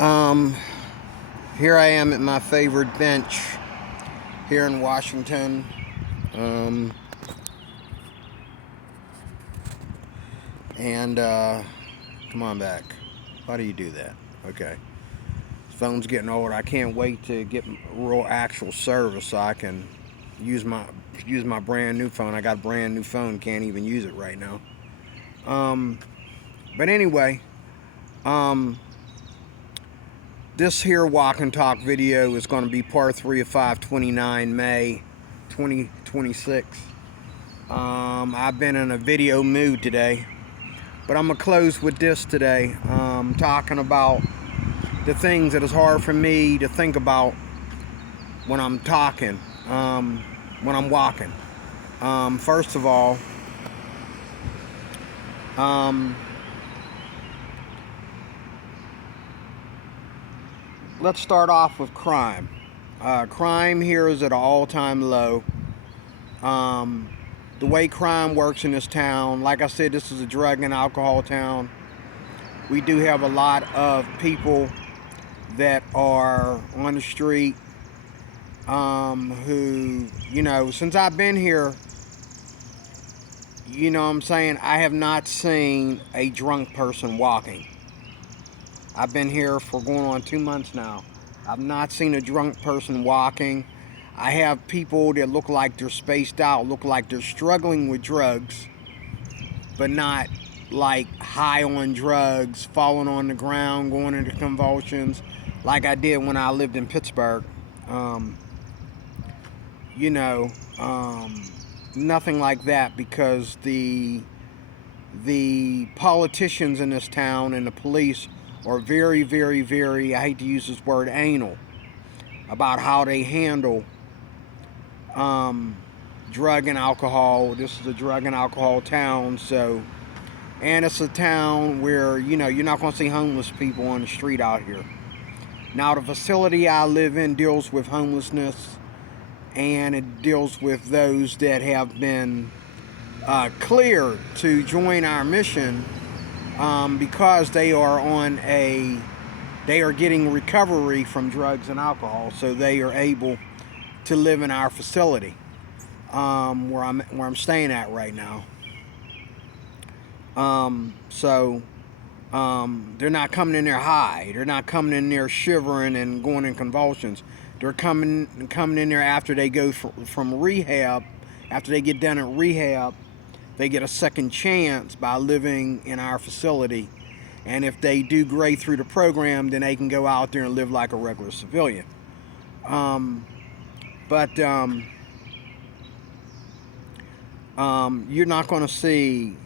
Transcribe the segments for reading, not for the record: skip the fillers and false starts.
Um, Here I am at my favorite bench here in Washington. Um, and Come on back. Why do you do that? Okay. This phone's getting old. I can't wait to get real actual service so I can use my brand new phone. I got a brand new phone. Can't even use it right now. Um, but anyway, um, this here walk and talk video is going to be part 3 of 529 May 2026. I've been in a video mood today, but I'm going to close with this today, talking about the things that is hard for me to think about when I'm talking, when I'm walking. First of all, let's start off with crime. Crime here is at an all-time low. The way crime works in this town, like I said, this is a drug and alcohol town. We do have a lot of people that are on the street who, since I've been here, what I'm saying, I have not seen a drunk person walking. I've been here for going on 2 months now. I've not seen a drunk person walking. I have people that look like they're spaced out, look like they're struggling with drugs, but not like high on drugs, falling on the ground, going into convulsions, like I did when I lived in Pittsburgh. Nothing like that, because the politicians in this town and the police are very, very, very, I hate to use this word, anal about how they handle drug and alcohol. This is a drug and alcohol town, and it's a town where, you're not going to see homeless people on the street out here. Now, the facility I live in deals with homelessness, and it deals with those that have been cleared to join our mission, because they are getting recovery from drugs and alcohol, so they are able to live in our facility, where I'm staying at right now. They're not coming in there high. They're not coming in there shivering and going in convulsions. They're coming in there after they go from rehab. After they get done at rehab, they get a second chance by living in our facility. And if they do great through the program, then they can go out there and live like a regular civilian. You're not going to see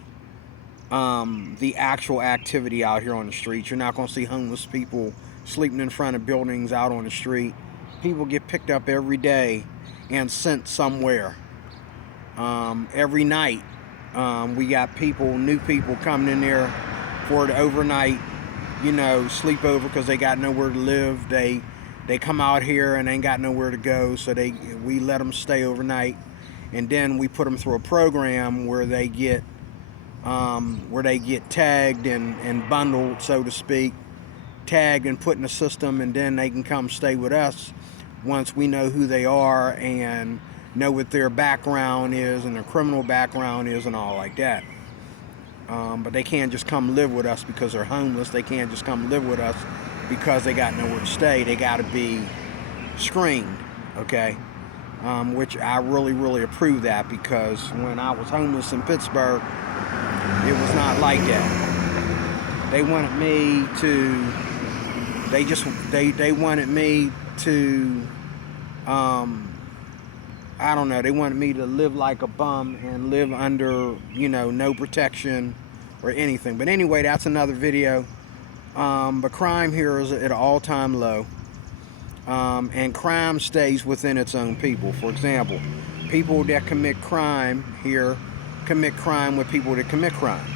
the actual activity out here on the streets. You're not going to see homeless people sleeping in front of buildings out on the street. People get picked up every day and sent somewhere. Every night, we got new people coming in there for the overnight, sleepover, because they got nowhere to live. They come out here and ain't got nowhere to go, so we let them stay overnight, and then we put them through a program where they get tagged and bundled, so to speak, tagged and put in the system, and then they can come stay with us once we know who they are and know what their background is and their criminal background is and all like that. But they can't just come live with us because they're homeless. They can't just come live with us because they got nowhere to stay. They got to be screened, okay? Which I really, really approve that, because when I was homeless in Pittsburgh, it was not like that. They wanted me to, they wanted me to, I don't know, they wanted me to live like a bum and live under, no protection or anything. But anyway, that's another video. But crime here is at an all-time low. And crime stays within its own people. For example, people that commit crime here commit crime with people that commit crime.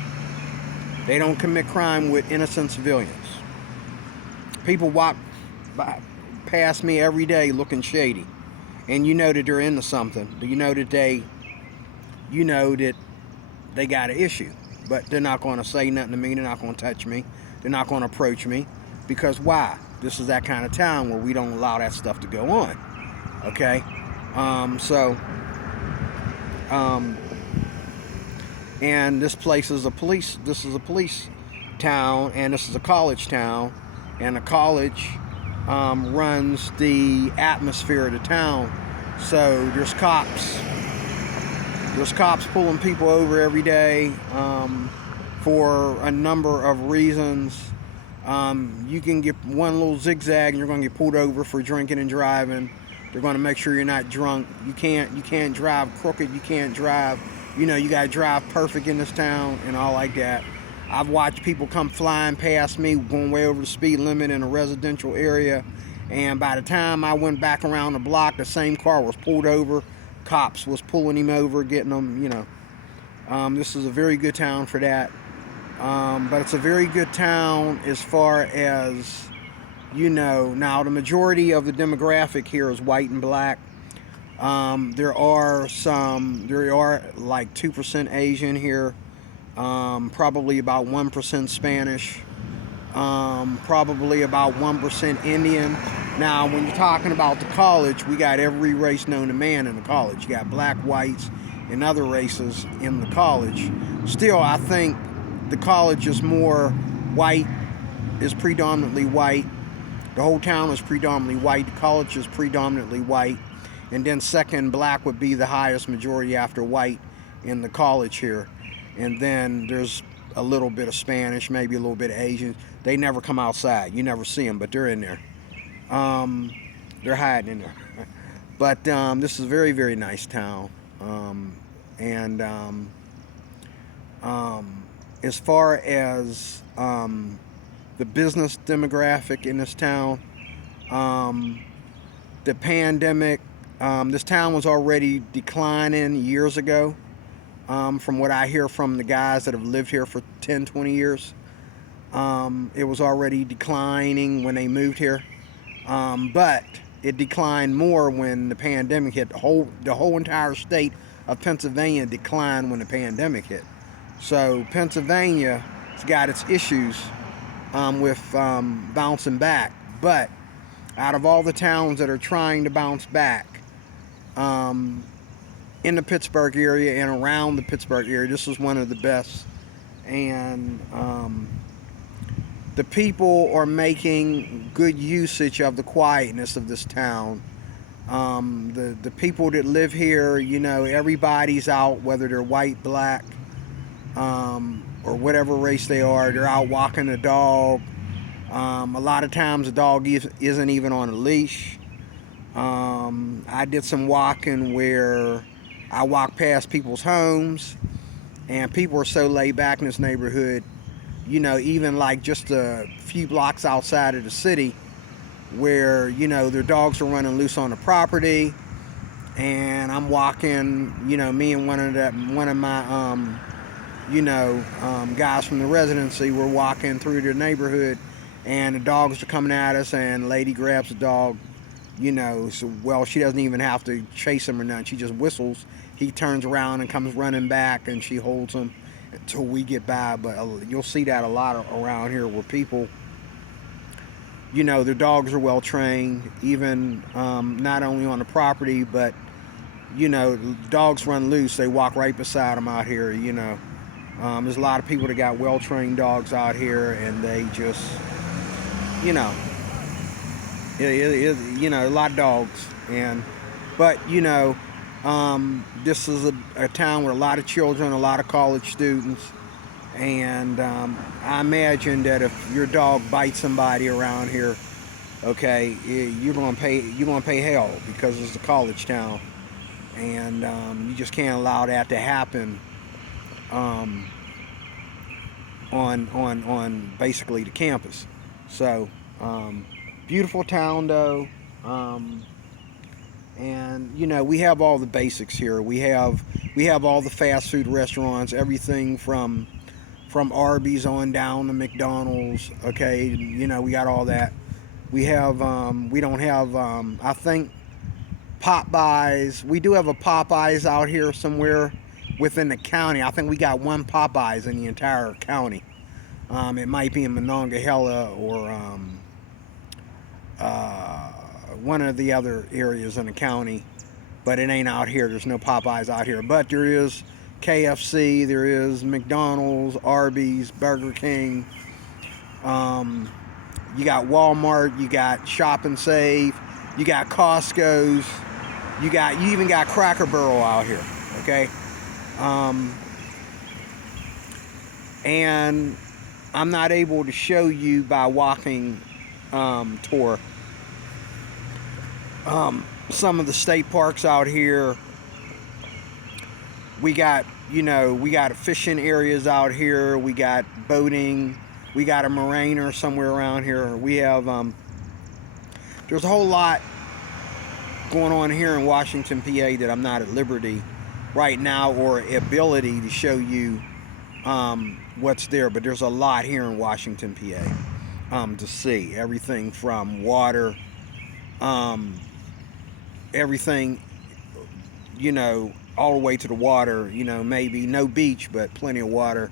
They don't commit crime with innocent civilians. People walk past me every day looking shady, and you know that they're into something. You know that they got an issue, but they're not going to say nothing to me. They're not going to touch me. They're not going to approach me, because why? this is that kind of town where we don't allow that stuff to go on. Okay, so and this place is a police. This is a police town, and this is a college town, and the college runs the atmosphere of the town. So there's cops. There's cops pulling people over every day for a number of reasons. You can get one little zigzag and you're going to get pulled over for drinking and driving. They're going to make sure you're not drunk. You can't drive crooked. You can't drive, you got to drive perfect in this town and all like that. I've watched people come flying past me going way over the speed limit in a residential area, and by the time I went back around the block, the same car was pulled over. Cops was pulling him over, getting him, this is a very good town for that. But it's a very good town as far as, now the majority of the demographic here is white and black. There are like 2% Asian here, probably about 1% Spanish, probably about 1% Indian. Now, when you're talking about the college, we got every race known to man in the college. You got black, whites, and other races in the college. Still, I think the college is more white, is predominantly white. The whole town is predominantly white. The college is predominantly white. And then second, black would be the highest majority after white in the college here. And then there's a little bit of Spanish, maybe a little bit of Asian. They never come outside. You never see them, but they're in there. They're hiding in there. But this is a very, very nice town. As far as the business demographic in this town, the pandemic, this town was already declining years ago, from what I hear from the guys that have lived here for 10, 20 years. It was already declining when they moved here, but it declined more when the pandemic hit. The whole entire state of Pennsylvania declined when the pandemic hit. So Pennsylvania's got its issues with bouncing back. But out of all the towns that are trying to bounce back in the Pittsburgh area and around the Pittsburgh area, this is one of the best. And the people are making good usage of the quietness of this town. The people that live here, everybody's out, whether they're white, black, or whatever race they are. They're out walking the dog. A lot of times the dog isn't even on a leash. I did some walking where I walked past people's homes, and people are so laid back in this neighborhood, even like just a few blocks outside of the city, where their dogs are running loose on the property, and I'm walking, me and one of my guys from the residency were walking through the neighborhood, and the dogs are coming at us, and the lady grabs the dog, so she doesn't even have to chase him or nothing. She just whistles. He turns around and comes running back, and she holds him until we get by. But you'll see that a lot around here, where people, their dogs are well trained, even not only on the property, but dogs run loose, they walk right beside them out here. There's a lot of people that got well trained dogs out here, and they just a lot of dogs. But this is a town with a lot of children, a lot of college students, and I imagine that if your dog bites somebody around here, okay, you're gonna pay hell, because it's a college town, and you just can't allow that to happen on basically the campus. So beautiful town though, and we have all the basics here. We have all the fast food restaurants, everything from Arby's on down to McDonald's. Okay, we got all that. We have we don't have I think Popeyes. We do have a Popeyes out here somewhere within the county. I think we got one Popeyes in the entire county. It might be in Monongahela one of the other areas in the county, but it ain't out here. There's no Popeyes out here, but there is KFC, there is McDonald's, Arby's, Burger King. You got Walmart, you got Shop and Save, you got Costco's, you even got Cracker Barrel out here. Okay, and I'm not able to show you by walking tour some of the state parks out here. We got, we got fishing areas out here. We got boating. We got a marina somewhere around here. We have, there's a whole lot going on here in Washington, PA that I'm not at liberty right now or ability to show you what's there. But there's a lot here in Washington, PA to see. Everything from water, everything, all the way to the water, maybe no beach, but plenty of water.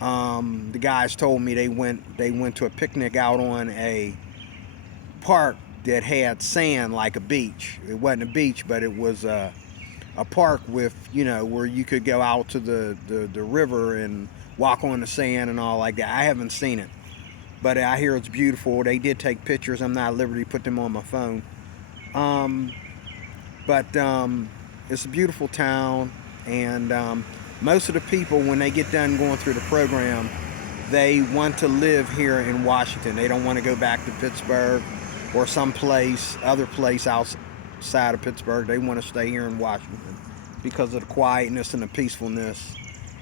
The guys told me they went to a picnic out on a park that had sand like a beach. It wasn't a beach, but it was a park with, where you could go out to the river and walk on the sand and all like that. I haven't seen it, but I hear it's beautiful. They did take pictures. I'm not at liberty to put them on my phone. But it's a beautiful town, and most of the people, when they get done going through the program, they want to live here in Washington. They don't want to go back to Pittsburgh or other place outside of Pittsburgh. They want to stay here in Washington because of the quietness and the peacefulness.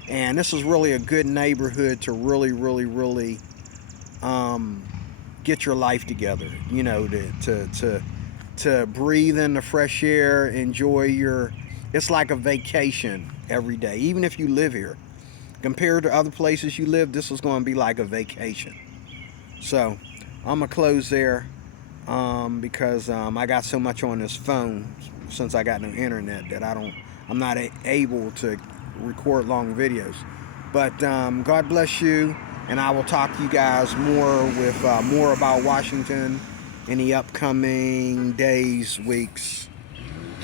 And this is really a good neighborhood to really, really, really get your life together. To breathe in the fresh air, enjoy it's like a vacation every day. Even if you live here, compared to other places you live, this is going to be like a vacation. So I'm gonna close there because I got so much on this phone since I got no internet that I'm not able to record long videos. But God bless you, and I will talk to you guys more with more about Washington in the upcoming days, weeks,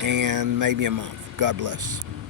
and maybe a month. God bless.